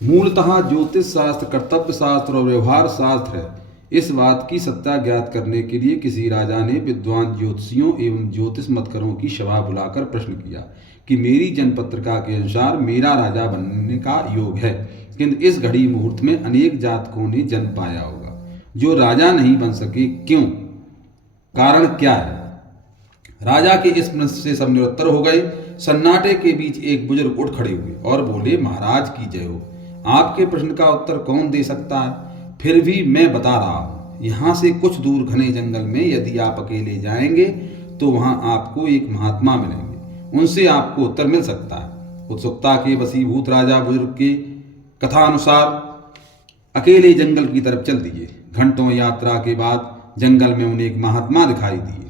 मूलतः ज्योतिष शास्त्र कर्तव्य शास्त्र और व्यवहार शास्त्र है। इस बात की सत्ता ज्ञात करने के लिए किसी राजा ने विद्वान ज्योतिषियों एवं ज्योतिष मतकरों की सभा बुलाकर प्रश्न किया कि मेरी जनपत्रिका के अनुसार मेरा राजा बनने का योग है, किंतु इस घड़ी मुहूर्त में अनेक जातकों ने जन्म पाया होगा जो राजा नहीं बन सके, क्यों? कारण क्या है? राजा के इस प्रश्न से सब निरुत्तर हो गए। सन्नाटे के बीच एक बुजुर्ग उठ खड़े हुए और बोले, महाराज की जय हो। आपके प्रश्न का उत्तर कौन दे सकता है? फिर भी मैं बता रहा हूं। यहाँ से कुछ दूर घने जंगल में यदि आप अकेले जाएंगे तो वहां आपको एक महात्मा मिलेंगे, उनसे आपको उत्तर मिल सकता है। उत्सुकता के वशीभूत राजा बुजुर्ग के कथानुसार अकेले जंगल की तरफ चल दिए। घंटों यात्रा के बाद जंगल में उन्हें एक महात्मा दिखाई दिए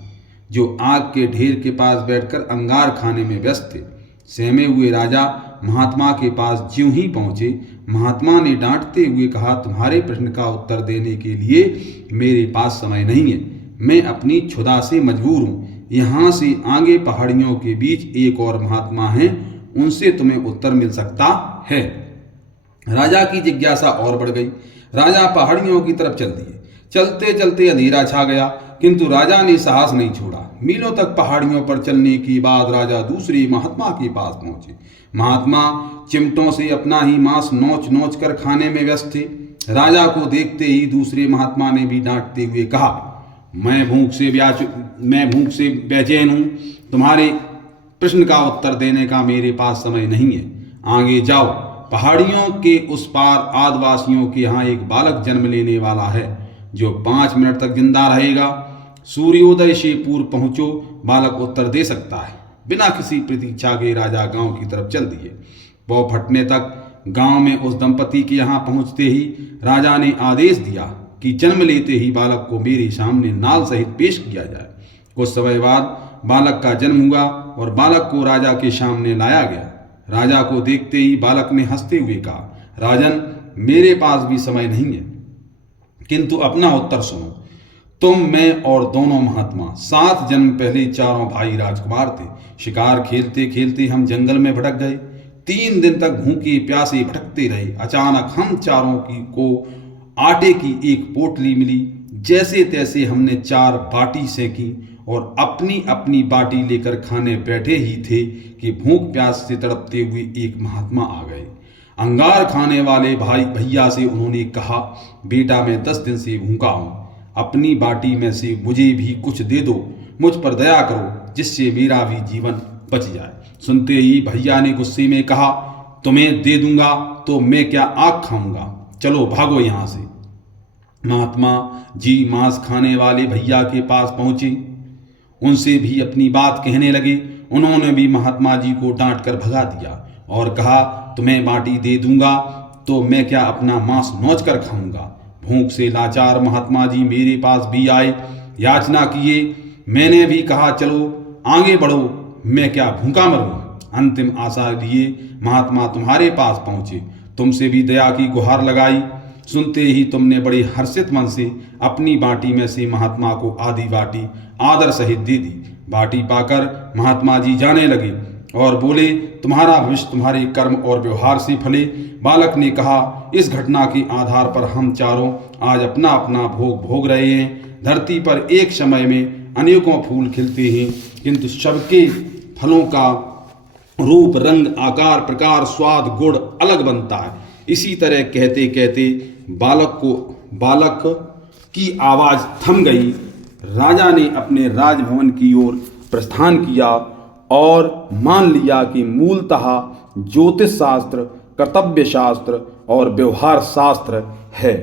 जो आग के ढेर के पास बैठकर अंगार खाने में व्यस्त थे। सहमे हुए राजा महात्मा के पास ज्यों ही पहुंचे, महात्मा ने डांटते हुए कहा, तुम्हारे प्रश्न का उत्तर देने के लिए मेरे पास समय नहीं है। मैं अपनी क्षुधा से मजबूर हूँ। यहाँ से आगे पहाड़ियों के बीच एक और महात्मा हैं, उनसे तुम्हें उत्तर मिल सकता है। राजा की जिज्ञासा और बढ़ गई। राजा पहाड़ियों की तरफ चल दिए। चलते चलते अंधेरा छा गया, किंतु राजा ने साहस नहीं छोड़ा। मीलों तक पहाड़ियों पर चलने के बाद राजा दूसरे महात्मा के पास पहुंचे। महात्मा चिमटों से अपना ही मांस नोच नोच कर खाने में व्यस्त थे। राजा को देखते ही दूसरे महात्मा ने भी डांटते हुए कहा, मैं भूख से बेचैन हूं। तुम्हारे प्रश्न का उत्तर देने का मेरे पास समय नहीं है। आगे जाओ। पहाड़ियों के उस पार आदिवासियों के यहाँ एक बालक जन्म लेने वाला है जो 5 मिनट तक जिंदा रहेगा। सूर्योदय से पूर्व पहुंचो, बालक उत्तर दे सकता है। बिना किसी प्रतीक्षा के राजा गांव की तरफ चल दिए। पौ फटने तक गांव में उस दंपति के यहाँ पहुंचते ही राजा ने आदेश दिया कि जन्म लेते ही बालक को मेरे सामने नाल सहित पेश किया जाए। कुछ समय बाद बालक का जन्म हुआ और बालक को राजा के सामने लाया गया। राजा को देखते ही बालक ने हंसते हुए कहा, राजन, मेरे पास भी समय नहीं है, किंतु अपना उत्तर सुनो। तुम, मैं और दोनों महात्मा 7 जन्म पहले चारों भाई राजकुमार थे। शिकार खेलते खेलते हम जंगल में भटक गए। 3 दिन तक भूखे प्यासे भटकते रहे। अचानक हम चारों को आटे की एक पोटली मिली। जैसे तैसे हमने 4 बाटी सेंकी और अपनी अपनी बाटी लेकर खाने बैठे ही थे कि भूख प्यास से तड़पते हुए एक महात्मा आ गए। अंगार खाने वाले भाई भैया से उन्होंने कहा, बेटा, मैं 10 दिन से भूखा हूँ। अपनी बाटी में से मुझे भी कुछ दे दो। मुझ पर दया करो, जिससे मेरा भी जीवन बच जाए। सुनते ही भैया ने गुस्से में कहा, तुम्हें दे दूंगा तो मैं क्या आग खाऊंगा? चलो भागो यहाँ से। महात्मा जी मांस खाने वाले भैया के पास पहुंचे। उनसे भी अपनी बात कहने लगे। उन्होंने भी महात्मा जी को डांट कर भगा दिया और कहा, तुम्हें बाटी दे दूंगा तो मैं क्या अपना मांस नोच कर खाऊंगा? भूख से लाचार महात्मा जी मेरे पास भी आए, याचना किए। मैंने भी कहा, चलो आगे बढ़ो, मैं क्या भूखा मरूं? अंतिम आशा लिए महात्मा तुम्हारे पास पहुंचे। तुमसे भी दया की गुहार लगाई। सुनते ही तुमने बड़े हर्षित मन से अपनी बाटी में से महात्मा को आधी बाटी आदर सहित दे दी। बाटी पाकर महात्मा जी जाने लगे और बोले, तुम्हारा भविष्य तुम्हारे कर्म और व्यवहार से फले। बालक ने कहा, इस घटना के आधार पर हम चारों आज अपना अपना भोग भोग रहे हैं। धरती पर एक समय में अनेकों फूल खिलते हैं, किंतु सबके फलों का रूप, रंग, आकार, प्रकार, स्वाद, गुण अलग बनता है। इसी तरह कहते कहते बालक की आवाज थम गई। राजा ने अपने राजभवन की ओर प्रस्थान किया और मान लिया कि मूलतः ज्योतिष शास्त्र, कर्तव्य शास्त्र और व्यवहार शास्त्र है।